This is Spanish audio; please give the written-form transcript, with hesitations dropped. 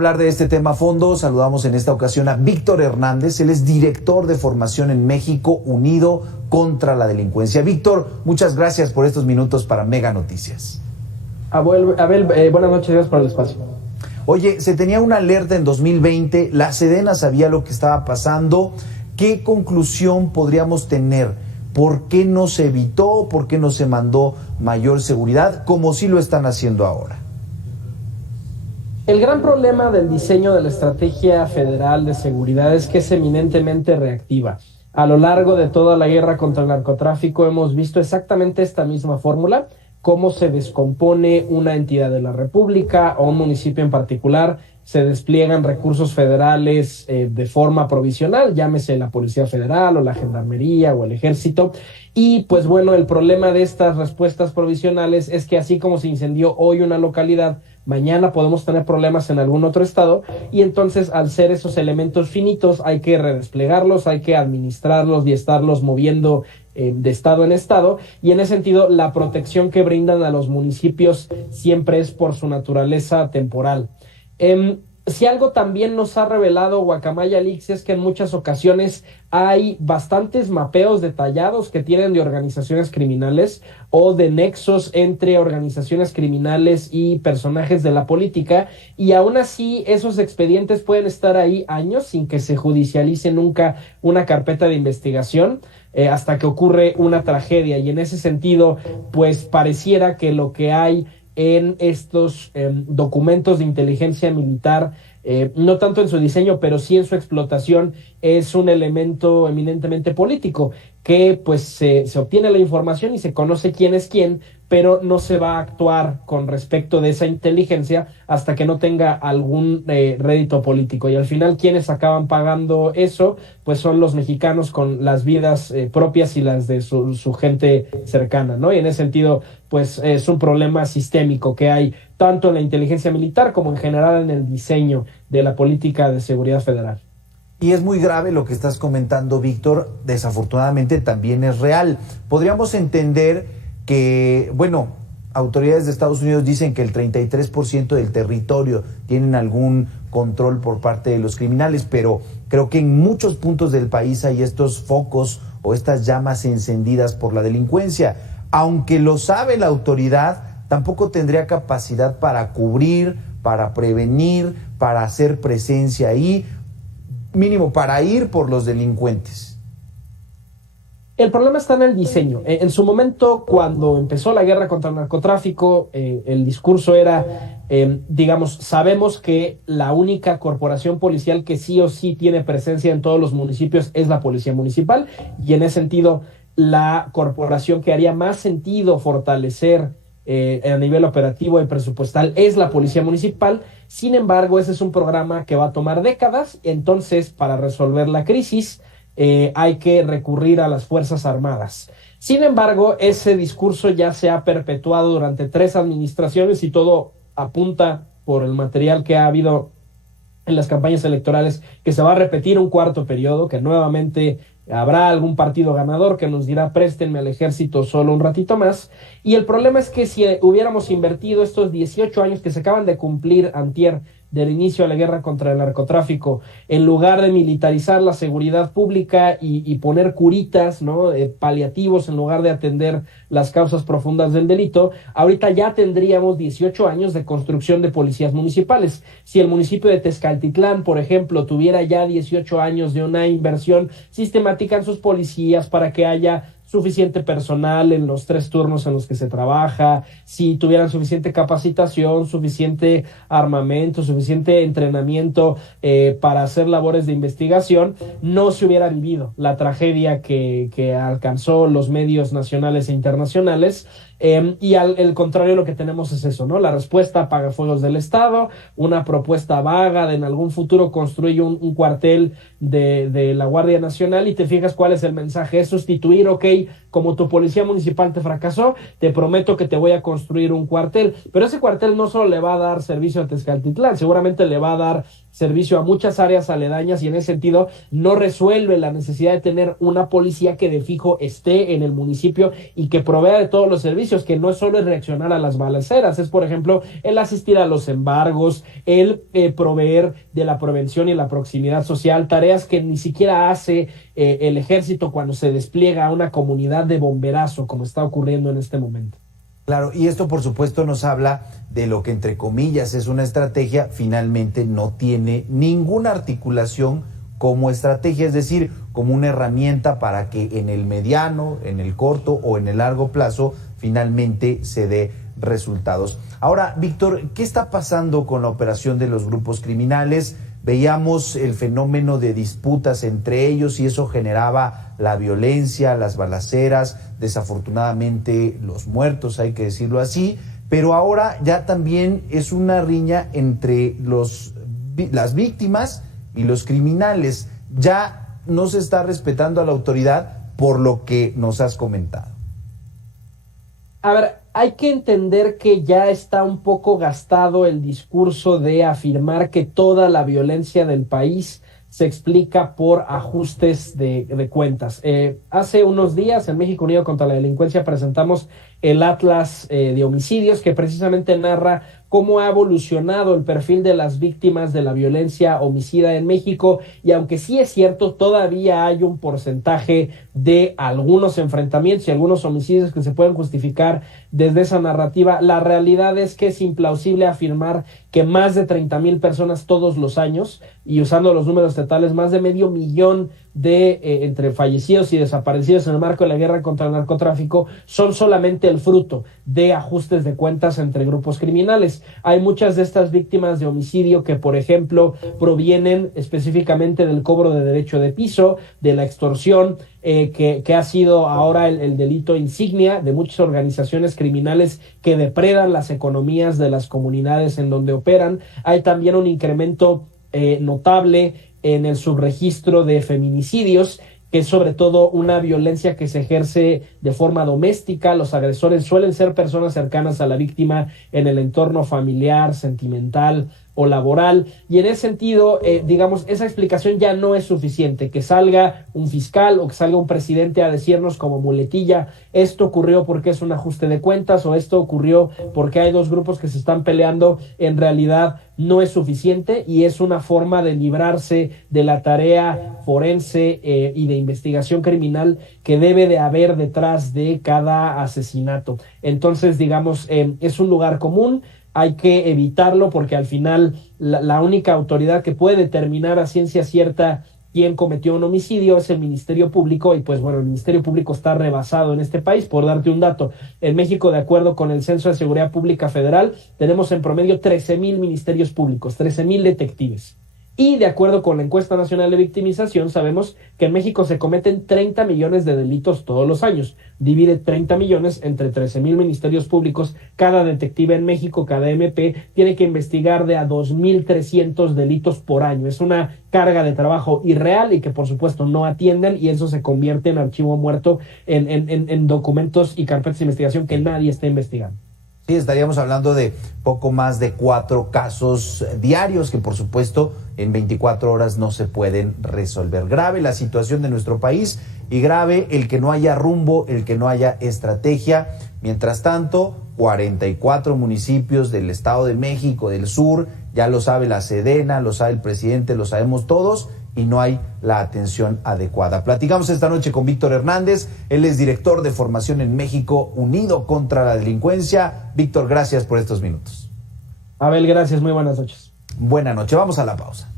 Hablar de este tema a fondo, saludamos en esta ocasión a Víctor Hernández, él es director de formación en México Unido contra la Delincuencia. Víctor, muchas gracias por estos minutos para Mega Noticias. Abel, buenas noches, gracias por el espacio. Oye, se tenía una alerta en 2020, la Sedena sabía lo que estaba pasando. ¿Qué conclusión podríamos tener? ¿Por qué no se evitó? ¿Por qué no se mandó mayor seguridad? Como sí lo están haciendo ahora. El gran problema del diseño de la Estrategia Federal de Seguridad es que es eminentemente reactiva. A lo largo de toda la guerra contra el narcotráfico hemos visto exactamente esta misma fórmula, cómo se descompone una entidad de la República o un municipio en particular, se despliegan recursos federales de forma provisional, llámese la Policía Federal o la Gendarmería o el Ejército, y pues bueno, el problema de estas respuestas provisionales es que así como se incendió hoy una localidad, mañana podemos tener problemas en algún otro estado, y entonces al ser esos elementos finitos hay que redesplegarlos, hay que administrarlos y estarlos moviendo de estado en estado, y en ese sentido la protección que brindan a los municipios siempre es por su naturaleza temporal. Si algo también nos ha revelado Guacamaya Leaks es que en muchas ocasiones hay bastantes mapeos detallados que tienen de organizaciones criminales o de nexos entre organizaciones criminales y personajes de la política, y aún así esos expedientes pueden estar ahí años sin que se judicialice nunca una carpeta de investigación hasta que ocurre una tragedia, y en ese sentido pues pareciera que lo que hay en estos documentos de inteligencia militar, no tanto en su diseño, pero sí en su explotación, es un elemento eminentemente político, que pues se obtiene la información y se conoce quién es quién, pero no se va a actuar con respecto de esa inteligencia hasta que no tenga algún rédito político. Y al final, quienes acaban pagando eso, pues son los mexicanos con las vidas propias y las de su gente cercana, ¿no? Y en ese sentido, pues es un problema sistémico que hay tanto en la inteligencia militar como en general en el diseño de la política de seguridad federal. Y es muy grave lo que estás comentando, Víctor, desafortunadamente también es real. Podríamos entender que, bueno, autoridades de Estados Unidos dicen que el 33% del territorio tienen algún control por parte de los criminales, pero creo que en muchos puntos del país hay estos focos o estas llamas encendidas por la delincuencia. Aunque lo sabe la autoridad, tampoco tendría capacidad para cubrir, para prevenir, para hacer presencia ahí, mínimo para ir por los delincuentes. El problema está en el diseño. En su momento, cuando empezó la guerra contra el narcotráfico, el discurso era, digamos, sabemos que la única corporación policial que sí o sí tiene presencia en todos los municipios es la Policía Municipal, y en ese sentido, la corporación que haría más sentido fortalecer a nivel operativo y presupuestal es la Policía Municipal. Sin embargo, ese es un programa que va a tomar décadas, entonces para resolver la crisis hay que recurrir a las Fuerzas Armadas. Sin embargo, ese discurso ya se ha perpetuado durante 3 administraciones y todo apunta por el material que ha habido en las campañas electorales que se va a repetir un 4º periodo, que nuevamente habrá algún partido ganador que nos dirá préstenme al ejército solo un ratito más. Y el problema es que si hubiéramos invertido estos 18 años que se acaban de cumplir antier del inicio de la guerra contra el narcotráfico, en lugar de militarizar la seguridad pública y poner curitas, ¿no? Paliativos en lugar de atender las causas profundas del delito, ahorita ya tendríamos 18 años de construcción de policías municipales. Si el municipio de Tezcaltitlán, por ejemplo, tuviera ya 18 años de una inversión sistemática en sus policías para que haya suficiente personal en los 3 turnos en los que se trabaja, si tuvieran suficiente capacitación, suficiente armamento, suficiente entrenamiento para hacer labores de investigación, no se hubiera vivido la tragedia que alcanzó los medios nacionales e internacionales. Y al contrario, lo que tenemos es eso, ¿no? La respuesta a apagafuegos del Estado, una propuesta vaga de en algún futuro construir un cuartel de la Guardia Nacional, y te fijas cuál es el mensaje, es sustituir, ok, como tu policía municipal te fracasó, te prometo que te voy a construir un cuartel. Pero ese cuartel no solo le va a dar servicio a Tezcaltitlán, seguramente le va a dar servicio a muchas áreas aledañas, y en ese sentido no resuelve la necesidad de tener una policía que de fijo esté en el municipio y que provea de todos los servicios, que no es solo reaccionar a las balaceras, es por ejemplo el asistir a los embargos, el proveer de la prevención y la proximidad social, tareas que ni siquiera hace el ejército cuando se despliega a una comunidad de bomberazo, como está ocurriendo en este momento. Claro, y esto por supuesto nos habla de lo que entre comillas es una estrategia, finalmente no tiene ninguna articulación como estrategia, es decir, como una herramienta para que en el mediano, en el corto o en el largo plazo finalmente se dé resultados. Ahora, Víctor, ¿qué está pasando con la operación de los grupos criminales? Veíamos el fenómeno de disputas entre ellos y eso generaba la violencia, las balaceras, desafortunadamente los muertos, hay que decirlo así, pero ahora ya también es una riña entre las víctimas y los criminales. Ya no se está respetando a la autoridad por lo que nos has comentado. A ver, hay que entender que ya está un poco gastado el discurso de afirmar que toda la violencia del país se explica por ajustes de cuentas. Hace unos días en México Unido contra la Delincuencia presentamos el Atlas de homicidios, que precisamente narra cómo ha evolucionado el perfil de las víctimas de la violencia homicida en México, y aunque sí es cierto, todavía hay un porcentaje de algunos enfrentamientos y algunos homicidios que se pueden justificar desde esa narrativa, la realidad es que es implausible afirmar que más de 30,000 personas todos los años, y usando los números totales, más de 500,000 de entre fallecidos y desaparecidos en el marco de la guerra contra el narcotráfico son solamente el fruto de ajustes de cuentas entre grupos criminales. Hay muchas de estas víctimas de homicidio que, por ejemplo, provienen específicamente del cobro de derecho de piso, de la extorsión, que ha sido ahora el delito insignia de muchas organizaciones criminales que depredan las economías de las comunidades en donde operan. Hay también un incremento notable en el subregistro de feminicidios, que es sobre todo una violencia que se ejerce de forma doméstica. Los agresores suelen ser personas cercanas a la víctima en el entorno familiar, sentimental o laboral, y en ese sentido, digamos, esa explicación ya no es suficiente. Que salga un fiscal o que salga un presidente a decirnos como muletilla, esto ocurrió porque es un ajuste de cuentas, o esto ocurrió porque hay dos grupos que se están peleando, en realidad no es suficiente, y es una forma de librarse de la tarea forense y de investigación criminal que debe de haber detrás de cada asesinato. Entonces, digamos, es un lugar común. Hay que evitarlo porque al final la única autoridad que puede determinar a ciencia cierta quién cometió un homicidio es el Ministerio Público, y pues bueno, el Ministerio Público está rebasado en este país. Por darte un dato, en México, de acuerdo con el Censo de Seguridad Pública Federal, tenemos en promedio 13,000 ministerios públicos, 13,000 detectives. Y de acuerdo con la Encuesta Nacional de Victimización, sabemos que en México se cometen 30 millones de delitos todos los años. Divide 30 millones entre 13,000 ministerios públicos. Cada detective en México, cada MP, tiene que investigar de a 2,300 delitos por año. Es una carga de trabajo irreal y que por supuesto no atienden, y eso se convierte en archivo muerto, en documentos y carpetas de investigación que nadie está investigando. Sí, estaríamos hablando de poco más de 4 casos diarios que por supuesto en 24 horas no se pueden resolver. Grave la situación de nuestro país y grave el que no haya rumbo, el que no haya estrategia. Mientras tanto, 44 municipios del Estado de México, del sur, ya lo sabe la Sedena, lo sabe el presidente, lo sabemos todos, y no hay la atención adecuada. Platicamos esta noche con Víctor Hernández, él es director de formación en México Unido contra la Delincuencia. Víctor, gracias por estos minutos. Abel, gracias, muy buenas noches. Buenas noches, vamos a la pausa.